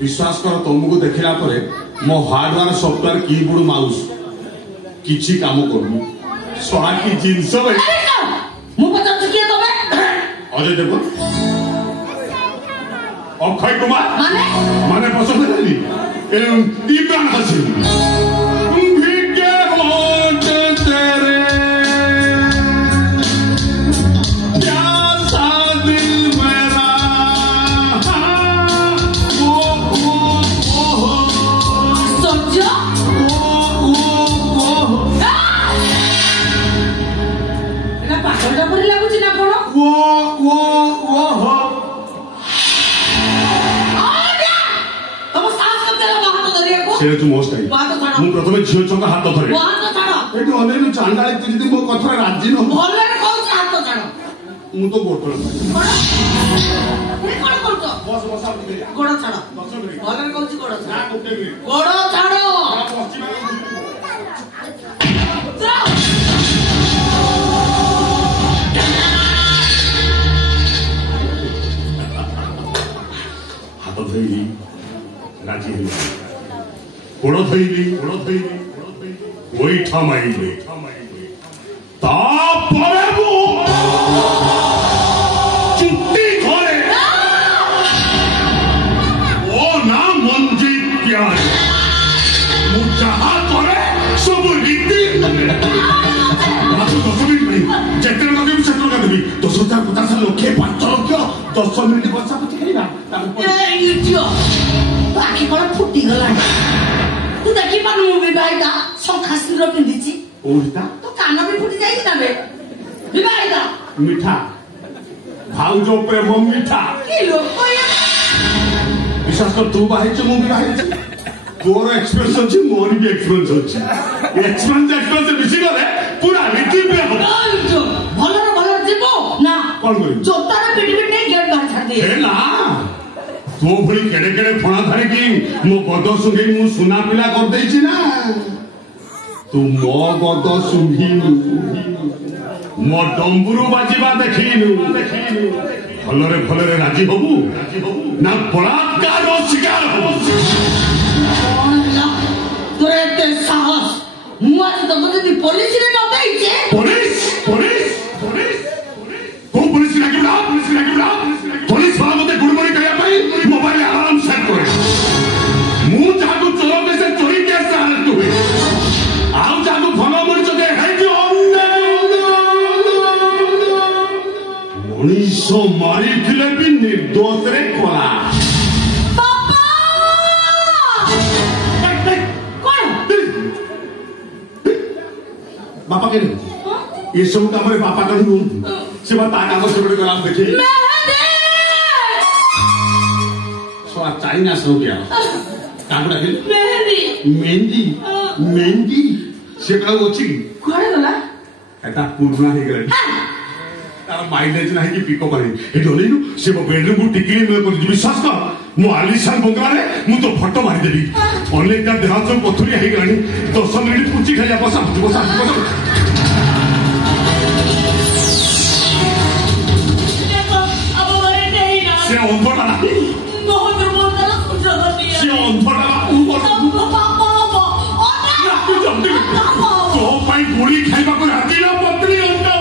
विश्वास कर तुमको देखला परे मो हार्डवेयर सॉफ्टवेयर कीबोर्ड माउस किछि काम करनु सहा की जिंस भाई मु पता किए तबे अजय देव अक्षय कुमार माने पसंद नहीं इमरान हासिम भीगे होठ तेरे प्यासा दिल मेरा सोचो एना पागलटा परि लागुची ना कोन से तू मोस्ट आई मु प्रथमे झियो चंगा हाथ धरे एटी अनेनु चांडाले तू जदी मो कथा राजी न भले कहू हाथ छाड़ मु तो बोतल कोन करतो बस बस आप निकल गोड़ छाड़ भले कहू गोड़ छाड़ गोड़ छाड़ो हाथ धइली राजी हो गोड़ धइली गोइठा माइले तापरे मु चुट्टी घरे ओ ना मंजित प्यार मु जहा करे सब रीति मात्र 10 मिनिट नहीं जेते लगे सेटल कर देबी 10,000 लक्ष 5 लक्ष 10 मिनिट बच्चा कुछ खेलिबा ए इडियो बाकी कोन फुटी गला तू देखि पानु मुवी बाइदा संखासिर पिंदिची ओइता तो कान भी फुटी जाई तबे विवाहिता मिठा भाउजो प्रेम मिठा की लोक या विश्वास कर तू बाहे छ मुवी बाहे छ तोर एक्सपीरियंस अछि मोर भी एक्सपीरियंस अछि एक्सपीरियंस बेसी गले पूरा रीति पे हो भलो जीवो ना कोन करी जोतार पिटी पिटी गेट बाहर छाड़ दे ए ना तो भली केड़े केड़े फणा धरे की मो गद सुंघी मु सुना पिला कर देई छी ना तू मो गद सुंघी मो डंबुरु बाजीबा देखिनु भलरे राजी होबू ना बलात्कार शिकार हो तोरे ते साहस मुआ तो जदी पुलिस रे न देइचे पुलिस को पुलिस लागी बला पुलिस वाला मते गुड़बड़ी करिया पई मोबाइल आराम सेट करे मु जागु चोर में से चोरी के साल तू आउ जागु भलो मर चके है कि मनीषो मारी थिले भी निर्दोष रे कोला पापा कौन बापा के ये सब काम रे बापा का नहीं से बात आ काम से बड़े काम देखी सोआ चाइना सो गया कागड़ा के मेहंदी से का होची कोड़े गला एटा पुरना हे गला तार माइलेज नहीं कि पिको करे ए डोलेनु से बेडरूम को टिकली में कर विश्वास कर मु आलिशान बंगला रे मु तो फोटो मार देबी अनेक का देह सब पथुरी हे गलानी 10 मिनिट पुची खाइया बसा से अंधटा से अंधटा तो पाई गोली खाइबा को राती ना पत्नी अंधा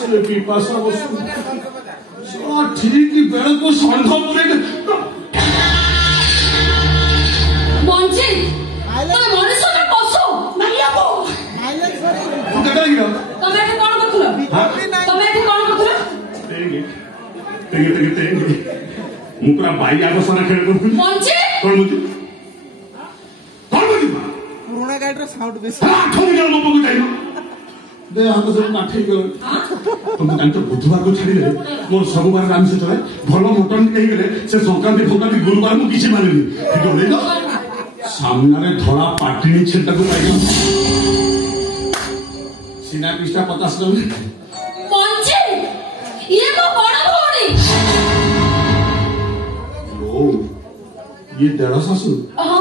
से पिपासा बसु ठीक बेल को षंढ पुरे ମଞ୍ଜି ତମେ ମଣିଷ ନା ପଶୁ ମାରିବାକୁ ତୁ କେତେ ଲାଗିଲ ତମେ ଏଠି କଣ କରୁଥିଲ ତମେ ଏଠି କଣ କରୁଥିଲ ମୁଁ ପୁରା ବାଇ ଆଗସନା ଖେଳ କରୁଥିଲି ମଞ୍ଜି କଣ ବୁଝି ପୁରୁଣା ଗାଡିର ସାଉଣ୍ଡ ବେଶୀ ଆଠ ମିନିଟ ମୋ ପାଖକୁ ଯାଇନ ଦେ ହାତ ସବୁ କାଠେଇ ଗଲେ ତମେ ଜାଣିଛ ବୁଧବାରକୁ ଛାଡ଼ିଦେଲେ ମୋର ସବୁବାର ଆମିଷ ଚଳେ ଭଲ ମଟନ ଟିକେ ହେଇଗଲେ ସେ ସଂକ୍ରାନ୍ତି ଫକ୍ରାନ୍ତି ଗୁରୁବାର ମୁଁ କିଛି ମାନେନି ଜଣେଇଲ ସାମ୍ନାରେ ଧଳା ପାଟିଣି ଛେଟାକୁ ପାଇଲ ସିନା ପିସଟା 50 ଟଙ୍କା ମଞ୍ଜି ଇଏ ମୋ ବଡ ଭଉଣୀ ଓ ଇଏ ଦେଢ଼ ଶାଶୁ ହଁ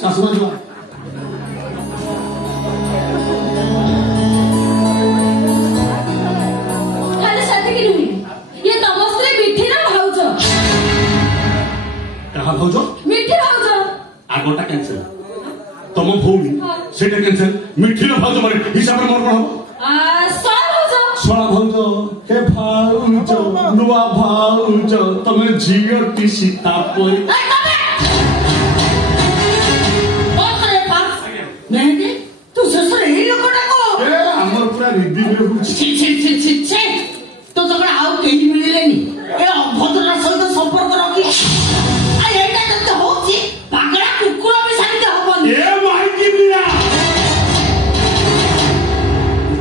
ଶାଶୁମା ଯୁଆ ଖାଲି ସେତିକି ନୁହେଁ ଇଏ ତମ ସ୍ତ୍ରୀ ମିଠିର ଭାଉଜ କାହା ଭାଉଜ ମିଠି ଭାଉଜ আগটা ক্যান্সেল তম ভৌণী সেটা ক্যান্সেল মিঠির ভাউজ মানে হিসাবে মোর কোন হবো সলা ভাউজ হে ভাউজ নুয়া ভাউজ তুমি ঝিওটি সীতা পরি মেহেদি তুই শ্বশুর এই লোকটাকে এ আমার পুরা রিদি বের হচ্ছে ছি তো তোমরা আউ কেহি মিলিলেনি এ অভদ্রর সহিত সম্পর্ক রাখি আর এইটা যদি হচ্ছে পাগলা কুকুর আমি শান্তি হবনি এ মাইকি মিয়া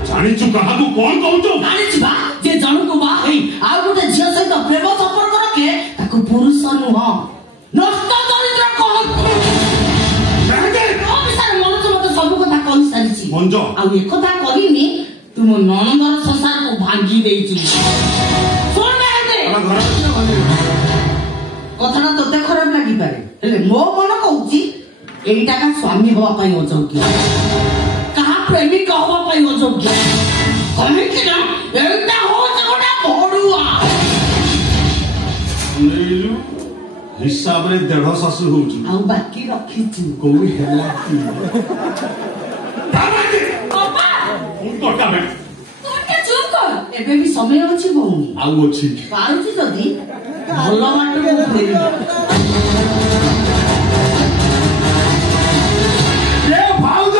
জানিছু কাহাকু কোন কହୁଛୁ জানিছি বা যে জনকু বা হেই আর গোটে ঝিও সহিত প্রেম সম্পর্ক রাখে তাকে পুরুষ নুহ নষ্ট চরিত্র কহନ୍ତି মনোজ মতো ସବୁ କଥା କହି ସାରିଛି ମଞ୍ଜ ଆଉ ଏକଥା କରିନି ତୁମ ନଣନ୍ଦର ସଂସାରକୁ ଭାଙ୍ଗି ଦେଇଛି କଥାଟା ତୋତେ ଖରାପ ଲାଗିପାରେ ହେଲେ ମୋ ମନ କହୁଛି ଏଇଟା କାହା ସ୍ୱାମୀ ହବା ପାଇଁ ଅଯୋଗ୍ୟ କାହା ପ୍ରେମିକ ହବା ପାଇଁ ଅଯୋଗ୍ୟ କାହିଁକି ନା ଏଇଟା ହଉଛି ଗୋଟେ ବଡୁଆ ହିସାବରେ ଦେଢ଼ ଶାଶୁ ହଉଛି ଆଉ ବାକି ରଖିଛୁ କୋଉ ହେଲା କି ଏବେ ବି ସମୟ ଅଛି ଭଉଣୀ ଆଉ ଅଛି ପାରୁଛି ଯଦି ଭଲ ବାଟକୁ ଫେରିବ ଭାଉଜ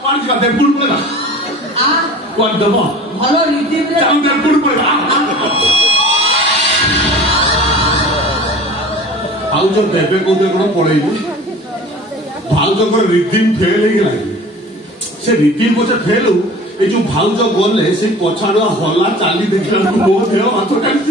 କୁଆଡେ ଯିବା ଦେବପୁର ପଳେଇବା କୁଆଡେ ଦେବ ଭଲ ରିଦିମରେ ଦେବପୁର ପଳେଇବା ଭାଉଜ ଦେବେ କୋଉଥିରେ କଣ ପଳେଇବୁ ଭାଉଜଙ୍କର ରିଦିମ ଫେଲ ହେଇଗଲାଣି ସେ ରିଦିମ ପଛେ ଫେଲ ହଉ ଏ ଯୋଉ ଭାଉଜ ଗଲେ ସେ ପଛାଡୁଆ ହଲା ଚାଲି ଦେଖିଲା ମୋ ଦେହ ହାତ କାଲି